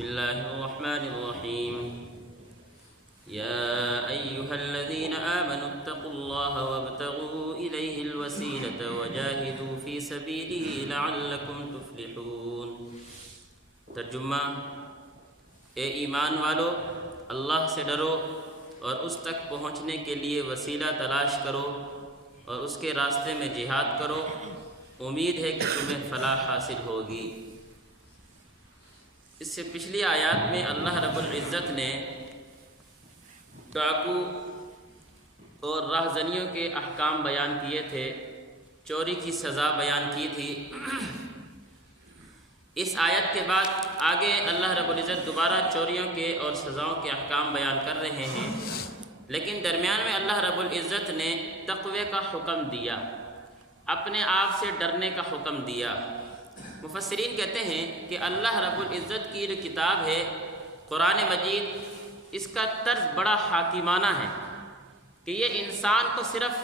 الله الرحمن الرحيم يا أيها الذين آمنوا اتقوا الله وابتغوا إليه الوسيلة وجاهدوا في سبيله لعلكم تفلحون۔ ترجمہ: اے ایمان والو، اللہ سے ڈرو اور اس تک پہنچنے کے لیے وسیلہ تلاش کرو اور اس کے راستے میں جہاد کرو، امید ہے کہ تمہیں فلاح حاصل ہوگی۔ اس سے پچھلی آیات میں اللہ رب العزت نے ڈاکو اور راہزنیوں کے احکام بیان کیے تھے، چوری کی سزا بیان کی تھی۔ اس آیت کے بعد آگے اللہ رب العزت دوبارہ چوریوں کے اور سزاؤں کے احکام بیان کر رہے ہیں، لیکن درمیان میں اللہ رب العزت نے تقوی کا حکم دیا، اپنے آپ سے ڈرنے کا حکم دیا۔ مفسرین کہتے ہیں کہ اللہ رب العزت کی جو کتاب ہے قرآن مجید، اس کا طرز بڑا حاکمانہ ہے کہ یہ انسان کو صرف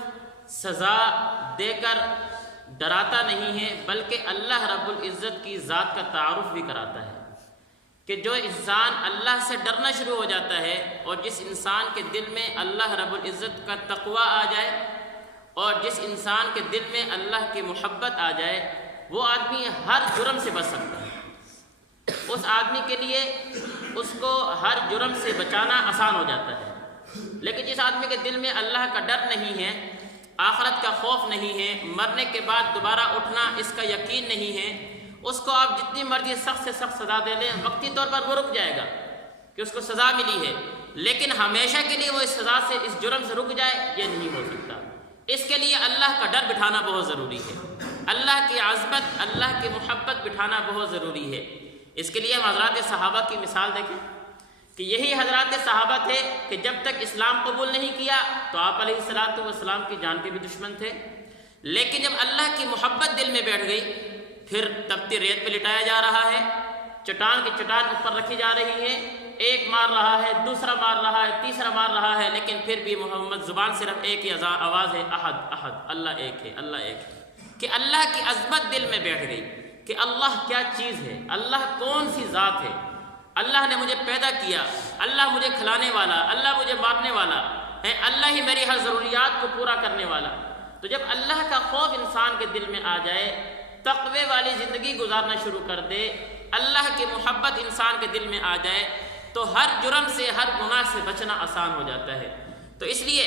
سزا دے کر ڈراتا نہیں ہے، بلکہ اللہ رب العزت کی ذات کا تعارف بھی کراتا ہے کہ جو انسان اللہ سے ڈرنا شروع ہو جاتا ہے اور جس انسان کے دل میں اللہ رب العزت کا تقوی آ جائے اور جس انسان کے دل میں اللہ کی محبت آ جائے، وہ آدمی ہر جرم سے بچ سکتا ہے۔ اس آدمی کے لیے اس کو ہر جرم سے بچانا آسان ہو جاتا ہے۔ لیکن جس آدمی کے دل میں اللہ کا ڈر نہیں ہے، آخرت کا خوف نہیں ہے، مرنے کے بعد دوبارہ اٹھنا اس کا یقین نہیں ہے، اس کو آپ جتنی مرضی سخت سے سخت سزا دے لیں، وقتی طور پر وہ رک جائے گا کہ اس کو سزا ملی ہے، لیکن ہمیشہ کے لیے وہ اس سزا سے، اس جرم سے رک جائے، یہ نہیں ہو سکتا۔ اس کے لیے اللہ کا ڈر بٹھانا بہت ضروری ہے، اللہ کی عظمت، اللہ کی محبت بٹھانا بہت ضروری ہے۔ اس کے لیے ہم حضرات صحابہ کی مثال دیکھیں کہ یہی حضرات صحابہ تھے کہ جب تک اسلام قبول نہیں کیا تو آپ علیہ الصلاۃ والسلام کی جان کے بھی دشمن تھے، لیکن جب اللہ کی محبت دل میں بیٹھ گئی، پھر تپتی ریت پہ لٹایا جا رہا ہے، چٹان کی چٹان اوپر رکھی جا رہی ہے، ایک مار رہا ہے، دوسرا مار رہا ہے، تیسرا مار رہا ہے، لیکن پھر بھی محمد زبان صرف ایک ہی آواز ہے، احد احد، اللہ ایک ہے، اللہ ایک ہے، کہ اللہ کی عظمت دل میں بیٹھ گئی کہ اللہ کیا چیز ہے، اللہ کون سی ذات ہے، اللہ نے مجھے پیدا کیا، اللہ مجھے کھلانے والا، اللہ مجھے مارنے والا ہے، اللہ ہی میری ہر ضروریات کو پورا کرنے والا۔ تو جب اللہ کا خوف انسان کے دل میں آ جائے، تقوی والی زندگی گزارنا شروع کر دے، اللہ کی محبت انسان کے دل میں آ جائے، تو ہر جرم سے، ہر گناہ سے بچنا آسان ہو جاتا ہے۔ تو اس لیے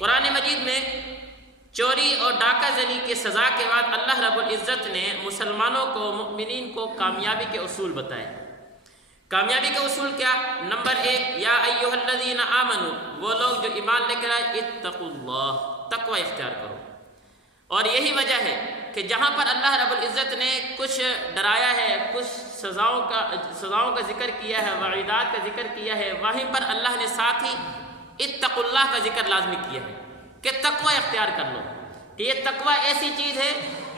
قرآن مجید میں چوری اور ڈاکہ زنی کی سزا کے بعد اللہ رب العزت نے مسلمانوں کو، مؤمنین کو کامیابی کے اصول بتائے۔ کامیابی کے اصول کیا؟ نمبر 1، یا ایھا الذین آمنوا، وہ لوگ جو ایمان لے کر آئے، اتقوا اللہ، تقوی اختیار کرو۔ اور یہی وجہ ہے کہ جہاں پر اللہ رب العزت نے کچھ ڈرایا ہے، کچھ سزاؤں کا ذکر کیا ہے، وعیدات کا ذکر کیا ہے، وہیں پر اللہ نے ساتھ ہی اتقوا اللہ کا ذکر لازمی کیا ہے کہ تقوی اختیار کر لو، کہ یہ تقوی ایسی چیز ہے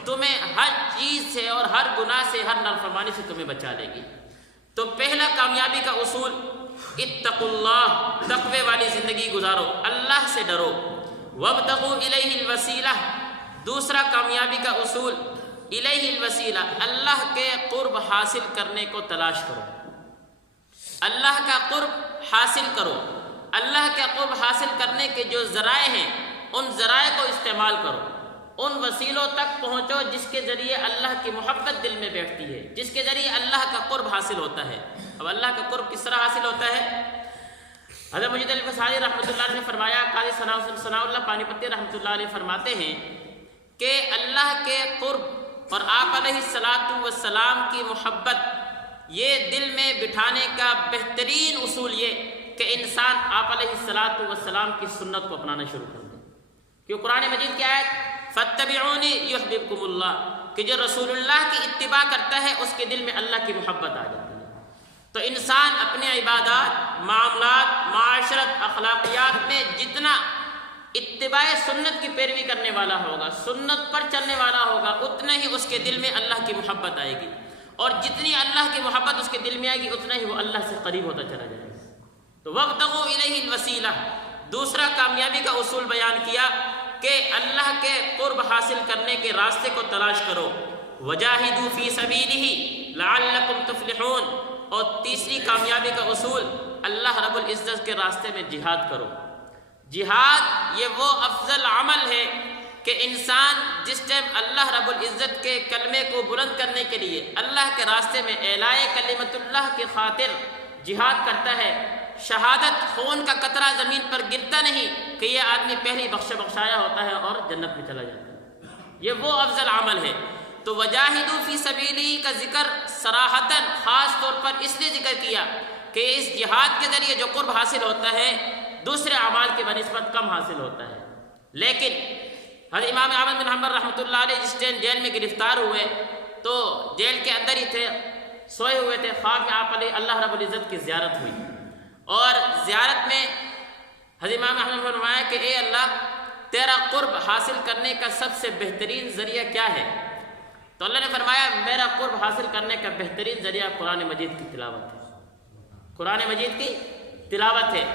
تمہیں ہر چیز سے اور ہر گناہ سے، ہر نافرمانی سے تمہیں بچا لے گی۔ تو پہلا کامیابی کا اصول اتقوا اللہ، تقوی والی زندگی گزارو، اللہ سے ڈرو۔ وابتغوا الیہ الوسیلہ، دوسرا کامیابی کا اصول الیہ الوسیلہ، اللہ کے قرب حاصل کرنے کو تلاش کرو، اللہ کا قرب حاصل کرو۔ اللہ کا قرب حاصل کرنے کے جو ذرائع ہیں، ان ذرائع کو استعمال کرو، ان وسیلوں تک پہنچو جس کے ذریعے اللہ کی محبت دل میں بیٹھتی ہے، جس کے ذریعے اللہ کا قرب حاصل ہوتا ہے۔ اب اللہ کا قرب کس طرح حاصل ہوتا ہے؟ حضرت مجید الفسانی رحمۃ اللہ علیہ نے فرمایا، قاضی ثناء اللہ پانی پتی رحمۃ اللہ علیہ فرماتے ہیں کہ اللہ کے قرب اور آپ علیہ الصلاۃ والسلام کی محبت، یہ دل میں بٹھانے کا بہترین اصول یہ کہ انسان آپ علیہ الصلاۃ والسلام کی سنت کو اپنانا شروع کر دے۔ کیوں؟ قرآن مجید کی آیت فاتبعونی یحببکم اللہ، کہ جو رسول اللہ کی اتباع کرتا ہے اس کے دل میں اللہ کی محبت آ جاتی ہے۔ تو انسان اپنے عبادات، معاملات، معاشرت، اخلاقیات میں جتنا اتباع سنت کی پیروی کرنے والا ہوگا، سنت پر چلنے والا ہوگا، اتنا ہی اس کے دل میں اللہ کی محبت آئے گی، اور جتنی اللہ کی محبت اس کے دل میں آئے گی اتنا ہی وہ اللہ سے قریب ہوتا چلا جائے گا۔ تو وابتغوا الیہ الوسیلہ، دوسرا کامیابی کا اصول بیان کیا کہ اللہ کے قرب حاصل کرنے کے راستے کو تلاش کرو۔ وجاہدوا فی سبیلہ لعلکم تفلحون، اور تیسری کامیابی کا اصول، اللہ رب العزت کے راستے میں جہاد کرو۔ جہاد یہ وہ افضل عمل ہے کہ انسان جس ٹائم اللہ رب العزت کے کلمے کو بلند کرنے کے لیے اللہ کے راستے میں اعلاء کلمت اللہ کی خاطر جہاد کرتا ہے، شہادت خون کا قطرہ زمین پر گرتا نہیں کہ یہ آدمی پہلی بخشایا ہوتا ہے اور جنت میں چلا جاتا ہے۔ یہ وہ افضل عمل ہے۔ تو وجاہدوا فی سبیلی کا ذکر صراحتاً خاص طور پر اس لیے ذکر کیا کہ اس جہاد کے ذریعے جو قرب حاصل ہوتا ہے دوسرے اعمال کے بنسبت کم حاصل ہوتا ہے۔ لیکن حضرت امام احمد بن حنبل رحمۃ اللہ علیہ جس ٹائم جیل میں گرفتار ہوئے تو جیل کے اندر ہی تھے، سوئے ہوئے تھے، خواب میں آپ علیہ اللہ رب العزت کی زیارت ہوئی، اور زیارت میں حضرت امام احمد نے فرمایا کہ اے اللہ، تیرا قرب حاصل کرنے کا سب سے بہترین ذریعہ کیا ہے؟ تو اللہ نے فرمایا میرا قرب حاصل کرنے کا بہترین ذریعہ قرآن مجید کی تلاوت ہے، قرآن مجید کی تلاوت ہے۔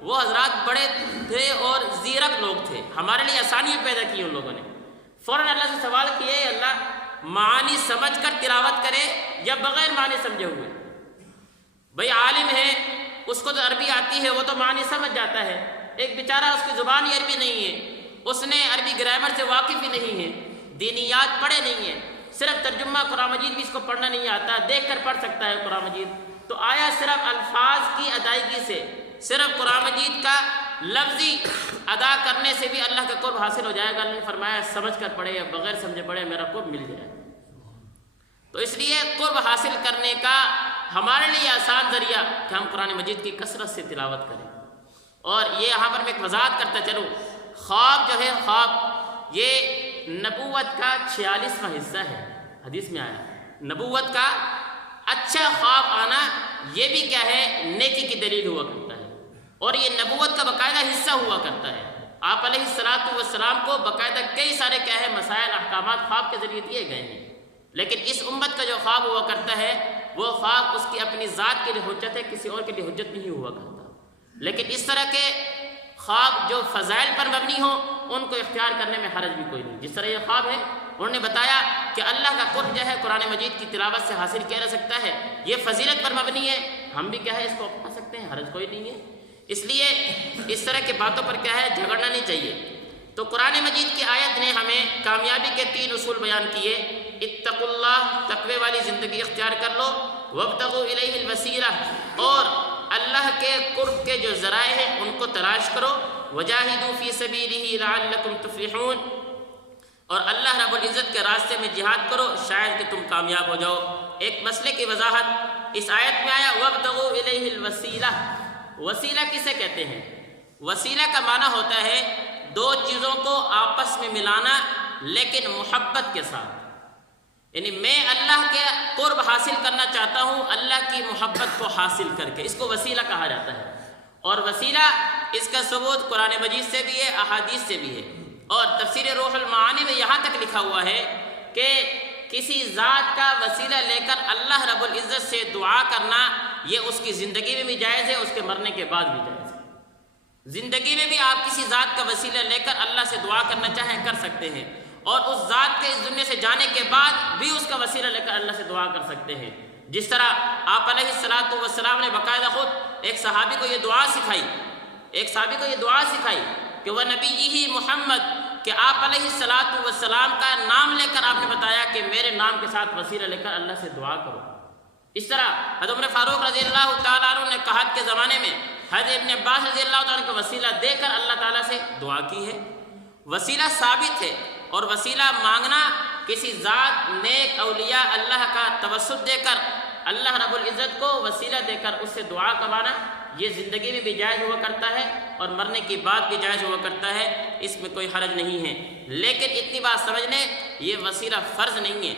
وہ حضرات بڑے تھے اور زیرک لوگ تھے، ہمارے لیے آسانیاں پیدا کی ان لوگوں نے۔ فوراً اللہ سے سوال کیے، اے اللہ معانی سمجھ کر تلاوت کرے یا بغیر معنی سمجھے ہوئے؟ بھئی عالم ہے، اس کو تو عربی آتی ہے، وہ تو معنی سمجھ جاتا ہے، ایک بیچارہ اس کی زبان ہی عربی نہیں ہے، اس نے عربی گرامر سے واقف ہی نہیں ہے، دینیات پڑھے نہیں ہیں، صرف ترجمہ قرآن مجید بھی اس کو پڑھنا نہیں آتا، دیکھ کر پڑھ سکتا ہے قرآن مجید، تو آیا صرف الفاظ کی ادائیگی سے، صرف قرآن مجید کا لفظی ادا کرنے سے بھی اللہ کا قرب حاصل ہو جائے گا؟ اللہ نے فرمایا سمجھ کر پڑھے یا بغیر سمجھے پڑھے میرا قرب مل جائے گا۔ تو اس لیے قرب حاصل کرنے کا ہمارے لیے آسان ذریعہ کہ ہم قرآن مجید کی کثرت سے تلاوت کریں۔ اور یہ یہاں پر میں ایک وضاحت کرتا چلوں، خواب جو ہے، خواب یہ نبوت کا 46واں حصہ ہے، حدیث میں آیا نبوت کا اچھا خواب آنا یہ بھی کیا ہے، نیکی کی دلیل ہوا کرتا ہے، اور یہ نبوت کا باقاعدہ حصہ ہوا کرتا ہے۔ آپ علیہ السلام کو باقاعدہ کئی سارے کیا ہے مسائل احکامات خواب کے ذریعے دیے گئے ہیں، لیکن اس امت کا جو خواب ہوا کرتا ہے وہ خواب اس کی اپنی ذات کے لیے حجت ہے، کسی اور کے لیے حجت نہیں ہوا کرتا۔ لیکن اس طرح کے خواب جو فضائل پر مبنی ہوں ان کو اختیار کرنے میں حرج بھی کوئی نہیں۔ جس طرح یہ خواب ہے، انہوں نے بتایا کہ اللہ کا قرب جو ہے قرآن مجید کی تلاوت سے حاصل کیا جا سکتا ہے، یہ فضیلت پر مبنی ہے، ہم بھی کیا ہے اس کو اپنا سکتے ہیں، حرج کوئی نہیں ہے۔ اس لیے اس طرح کی باتوں پر کیا ہے جھگڑنا نہیں چاہیے۔ تو قرآن مجید کی آیت نے ہمیں کامیابی کے 3 اصول بیان کیے۔ اتقوا اللہ، تقوی والی زندگی اختیار کر لو، وابتغوا الیہ الوسیلہ، اور اللہ کے قرب کے جو ذرائع ہیں ان کو تلاش کرو، وجاہدوا فی سبیلہ لعلکم تفلحون، اور اللہ رب العزت کے راستے میں جہاد کرو شاید کہ تم کامیاب ہو جاؤ۔ ایک مسئلے کی وضاحت اس آیت میں آیا وابتغوا الیہ الوسیلہ۔ وسیلہ کسے کہتے ہیں؟ وسیلہ کا معنی ہوتا ہے 2 چیزوں کو آپس میں ملانا لیکن محبت کے ساتھ، یعنی میں اللہ کے قرب حاصل کرنا چاہتا ہوں اللہ کی محبت کو حاصل کر کے، اس کو وسیلہ کہا جاتا ہے۔ اور وسیلہ اس کا ثبوت قرآن مجید سے بھی ہے، احادیث سے بھی ہے، اور تفسیر روح المعانی میں یہاں تک لکھا ہوا ہے کہ کسی ذات کا وسیلہ لے کر اللہ رب العزت سے دعا کرنا یہ اس کی زندگی میں بھی جائز ہے، اس کے مرنے کے بعد بھی جائز ہے۔ زندگی میں بھی آپ کسی ذات کا وسیلہ لے کر اللہ سے دعا کرنا چاہیں کر سکتے ہیں، اور اس ذات کے اس دنیا سے جانے کے بعد بھی اس کا وسیلہ لے کر اللہ سے دعا کر سکتے ہیں۔ جس طرح آپ علیہ السلام نے باقاعدہ خود ایک صحابی کو یہ دعا سکھائی، کہ وہ نبی ہی محمد، کہ آپ علیہ السلام کا نام لے کر آپ نے بتایا کہ میرے نام کے ساتھ وسیلہ لے کر اللہ سے دعا کرو۔ اس طرح حضرت عمر فاروق رضی اللہ تعالیٰ عنہ نے قحط کے زمانے میں حضرت ابن عباس رضی اللہ تعالیٰ عنہ کو وسیلہ دے کر اللہ تعالیٰ سے دعا کی ہے۔ وسیلہ ثابت ہے، اور وسیلہ مانگنا کسی ذات، نیک اولیاء اللہ کا توسط دے کر اللہ رب العزت کو وسیلہ دے کر اس سے دعا کروانا یہ زندگی میں بھی جائز ہوا کرتا ہے اور مرنے کی بات بھی جائز ہوا کرتا ہے، اس میں کوئی حرج نہیں ہے۔ لیکن اتنی بات سمجھ لیں یہ وسیلہ فرض نہیں ہے،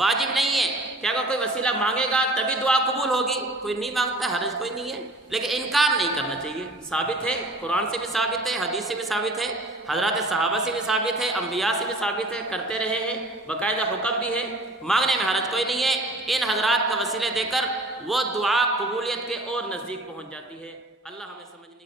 واجب نہیں ہے کہ اگر کوئی وسیلہ مانگے گا تبھی دعا قبول ہوگی، کوئی نہیں مانگتا حرج کوئی نہیں ہے، لیکن انکار نہیں کرنا چاہیے۔ ثابت ہے، قرآن سے بھی ثابت ہے، حدیث سے بھی ثابت ہے، حضرات صحابہ سے بھی ثابت ہے، انبیاء سے بھی ثابت ہے، کرتے رہے ہیں، باقاعدہ حکم بھی ہے، مانگنے میں حرج کوئی نہیں ہے۔ ان حضرات کا وسیلے دے کر وہ دعا قبولیت کے اور نزدیک پہنچ جاتی ہے۔ اللہ ہمیں سمجھنے